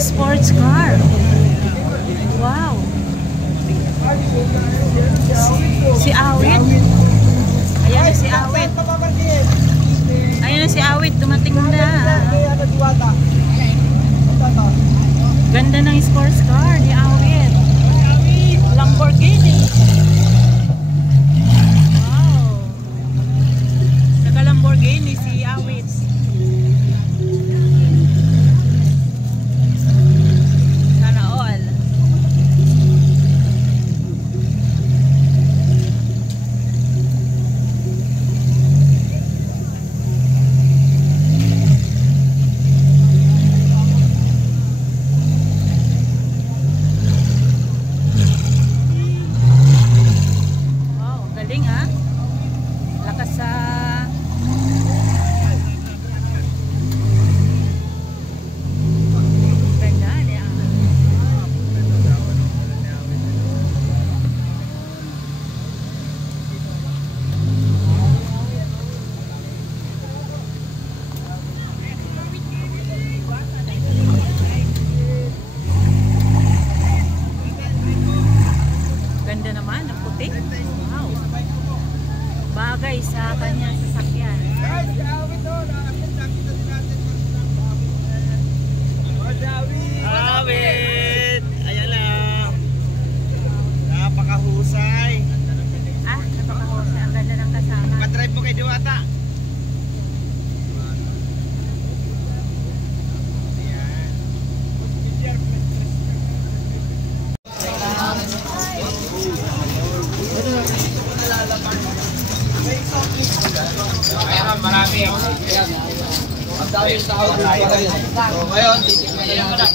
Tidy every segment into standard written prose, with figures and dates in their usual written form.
Sports car. Wow. Si Awit. Ayan na si Awit. Ayan na si Awit. Dumating na. Ganda ng sports car ni Awit. Lamborghini. Wow. Naka Lamborghini si Awit. Sana all. Wow. Bagay sa kanyang sasakyan. Awit! Ayan na. Napakahusay. Napakahusay. Ang ganda ng kasama. Patry mo kay Diwata. Ayan, marami. Ang dami yung tao dito. So, ngayon, titignan na lang.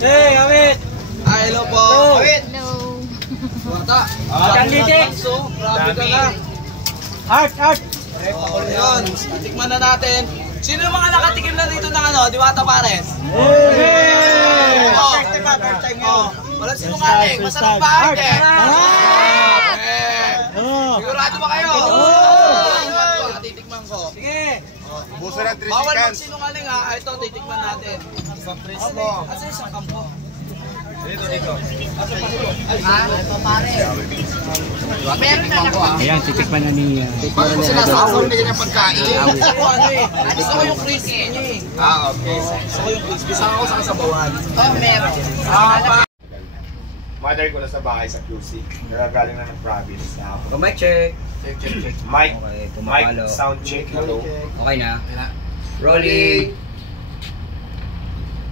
Hey, Awit! Hello po. Awit! Hello. Bata. Grabe ka na. Art! Ayun, titikman na natin. Sino yung mga nakatikim na dito ng Diwata Pares? Hey! Walang sinungaling. Masarap ba? Sigurado ba kayo? Titikman ko. Sige. Bawal magsinungaling ha. Ito, titikman natin. Kasi isang kampo. Dito. Meron na ako. Ayan, titikman na ni... Bakit sinasabi hindi ganyan pagkain? Gusto ko yung crispy niya eh. Okay. Gusto ko yung crispy. Saka ako sa kasabawan. Meron. Mother ko na sa bahay sa QC. Nagagaling na ng province na ako. Mic check. Mic, Okay, mic, pumapalo. sound check, hello. Okay na. Rolling.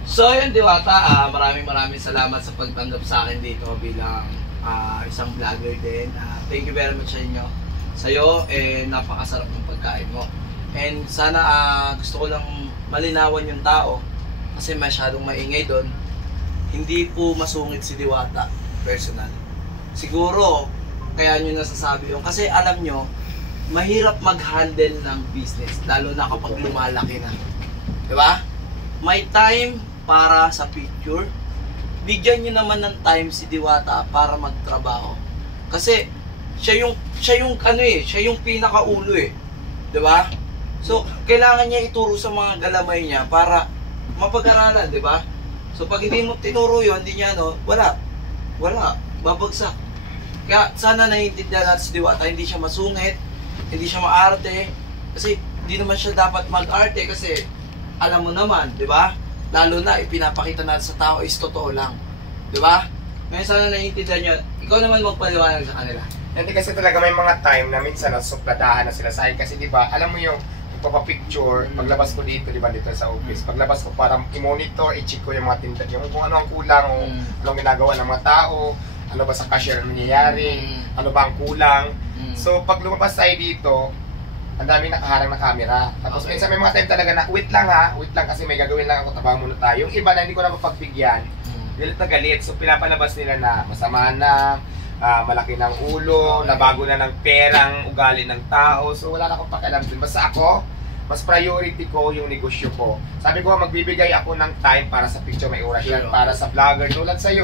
So yun Diwata, maraming salamat sa pagtanggap sa akin dito bilang isang vlogger din. Thank you very much sa inyo. Sa'yo, napakasarap ng pagkain mo. And sana gusto ko lang malinawan yung tao kasi masyadong maingay doon. Hindi po masungit si Diwata, personal. Siguro, kaya nyo nasasabi yun. Kasi alam nyo, mahirap mag-handle ng business, lalo na kapag lumalaki na. Diba? May time para sa picture. Bigyan nyo naman ng time si Diwata para magtrabaho. Kasi, siya yung pinakaulo eh. Diba? So, kailangan niya ituro sa mga galamay niya para mapag-aralan, diba? So, pag hindi mo tinuro yun, hindi niya wala, babagsak. Kaya, sana naiintindihan natin si Diwata, hindi siya masungit, hindi siya maarte, kasi hindi naman siya dapat mag-arte kasi alam mo naman, di ba? Lalo na ipinapakita natin sa tao is totoo lang. Di ba? Ngayon sana naiintindihan nyo, ikaw naman magpaliwanag sa kanila. Hindi kasi talaga may mga time na minsan nasupladahan na sila sa akin kasi di ba, alam mo yung pagpapicture, paglabas ko dito, di ba, dito sa office, paglabas ko para i-monitor, i-check ko yung mga tinta, yung kung ano ang kulang, o anong ginagawa ng mga tao, ano ba sa cashier nangyayari, ano ba ang kulang. So pag lumabas tayo dito, ang daming nakaharang na camera. Tapos minsan may mga time talaga na, wait lang kasi may gagawin lang ako, tabang muna tayo. Yung iba na hindi ko na mapagbigyan, galit na galit. So pinapalabas nila na masama na, malaki ng ulo, nabago na ng perang ugali ng tao. So wala na akong pakialam dun. Basta ako, mas priority ko yung negosyo ko. Sabi ko, magbibigay ako ng time para sa picture, may oras yan, para sa vlogger. Tulad sa'yo,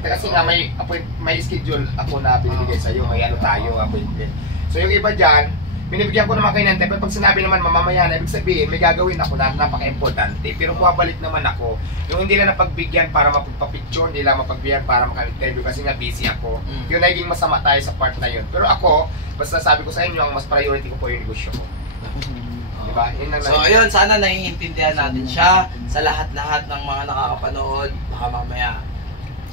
kasi nga may schedule ako na binibigay sa'yo, may ano tayo, appointment. So yung iba dyan, binibigyan ko naman kayo ng time. Pero pag sinabi naman mamamaya na, ibig sabihin, may gagawin ako na napaka-importante. Pero bumabalik naman ako. Yung hindi lang napagbigyan para mapagpa-picture, hindi lang mapagbigyan para maka-interview kasi nga busy ako. Yung naging masama tayo sa part na yun. Pero ako, basta sabi ko sa inyo, ang mas priority ko po yung negosyo ko. Diba? Yun lang So ayun, sana naiintindihan natin siya sa lahat-lahat ng mga nakakapanood. Baka mamaya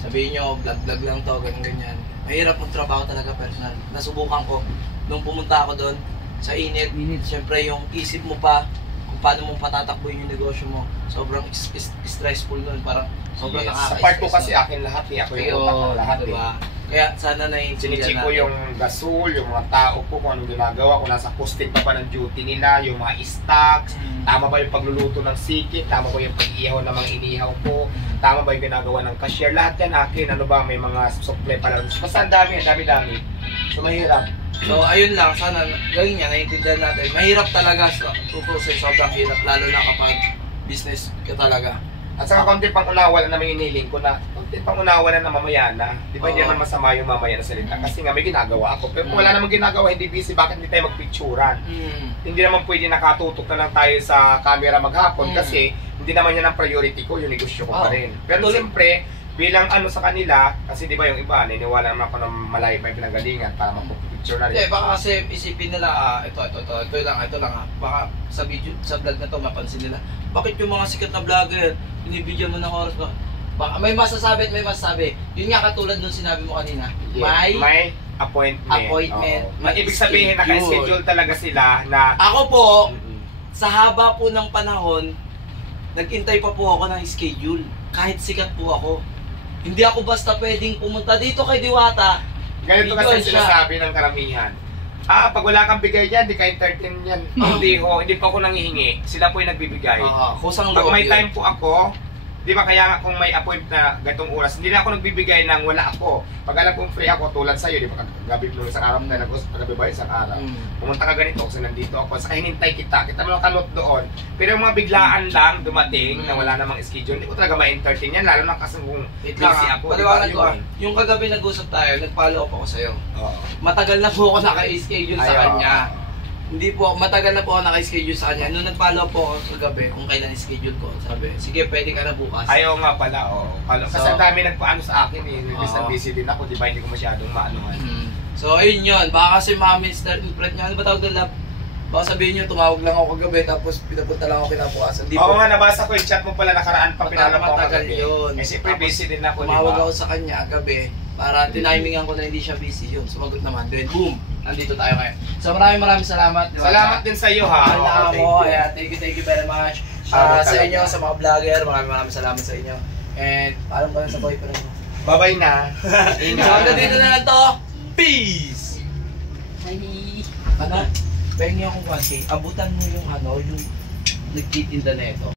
sabihin nyo, vlog-vlog lang to, ganyan-ganyan. Mahirap magtrabaho talaga personal. Nasubukan ko nung pumunta ako doon sa init. Siyempre yung isip mo pa kung paano mo patatakbuhin yung negosyo mo. Sobrang stressful nun. Parang sobrang Sa part ko kasi akin lahat eh. Ako yung utak ng lahat diba? eh. Kaya sana naiintindihan Sinichik ko yung gasol, yung mga tao ko, kung anong ginagawa, kung nasa posting pa ba ng duty nila, yung mga stocks, tama ba yung pagluluto ng sikit, tama ba yung pag-ihaw ng mga inihaw ko, tama ba yung ginagawa ng cashier, lahat yan akin, ano ba, may mga supply pala. Basta ang dami. So mahirap. So ayun lang, sana gawin niya, naiintindihan natin. Mahirap talaga sa tutusin, sobrang hirap, lalo na kapag business ka talaga. At saka konti pang unawa na naman iniling ko na, konti pang unawa na mamaya na. Di ba hindi naman masama yung mamaya na salita? Kasi nga may ginagawa ako. Pero kung wala namang ginagawa, hindi busy, bakit hindi tayo magpicturan? Hindi naman pwede nakatutok na lang tayo sa camera maghapon kasi hindi naman yan ang priority ko, yung negosyo ko pa rin. Pero siyempre, bilang ano sa kanila, kasi di ba yung iba, naniniwala naman ako ng malayo pa yung pinanggalingan para magpapicture na rin. Baka kasi isipin nila, ito lang baka sa video, sa vlog na to mapansin nila, bakit yung mga sikat na vlogger, binibigyan mo ng oras ba? Baka may masasabi at may masasabi. Yun nga katulad nung sinabi mo kanina, may appointment. Oo. Ibig sabihin, naka-schedule talaga sila na... Ako po, sa haba po ng panahon, nag-intay pa po ako ng schedule. Kahit sikat po ako. Hindi ako basta pwedeng pumunta dito kay Diwata. Ganito kasi sinasabi ng karamihan. Pag wala kang bigay dyan, di ka entertain yan. Hindi pa ako nangihingi. Sila po yung nagbibigay. Kusang Pag loob may yun. time po ako, di ba kaya nga kung may appointment na ganitong oras, hindi na ako nagbibigay ng wala ako. Pag alam kong free ako, tulad sa'yo, di ba kagabi mo isang araw tayo nag-usap, kagabi ba isang araw. Pumunta ka ganito kasi nandito ako, saka hinintay kita mo lang kanot doon. Pero yung mga biglaan lang dumating na wala namang schedule, hindi ko talaga ma-entertain yan, lalo na kasi kung busy ako. Paliwanag ko yung kagabi nag-usap tayo, nag-follow up ako sa'yo. Matagal na po ako naka-schedule sa kanya. Hindi po, matagal na po ako naka-schedule sa kanya. Nung nag-follow po ako kagabi kung kailan schedule ko, sabi, sige, pwede ka na bukas. Ayaw nga pala, kasi ang dami nagpaano sa akin eh. Busy din ako, di ba hindi ko masyadong maanuhan. So, ayun yun. Baka kasi Mr. Impret niya, ano ba tawag doon, Lab? Baka sabihin niyo, tumawag lang ako kagabi, tapos pinapunta lang ako kinabukasan. Oo nga, nabasa ko yung chat mo pala nakaraan pa, pinala mo ako matagal kagabi. yun. Eh, siyempre busy din ako, di tumawag ba? ako sa kanya gabi para tinimingan ko na hindi siya busy yun. Sumagot naman. Then, boom! Nandito tayo ngayon. So, maraming salamat. Salamat din sa iyo, ha? Thank you very much. Sa inyo, sa mga vlogger, maraming salamat sa inyo. And, paalam ka na sa boyfriend mo. Bye-bye na. So, hanggang dito na lang to. Peace! Ano? Pengi akong kasi, abutan mo yung yung nagtitinda na ito.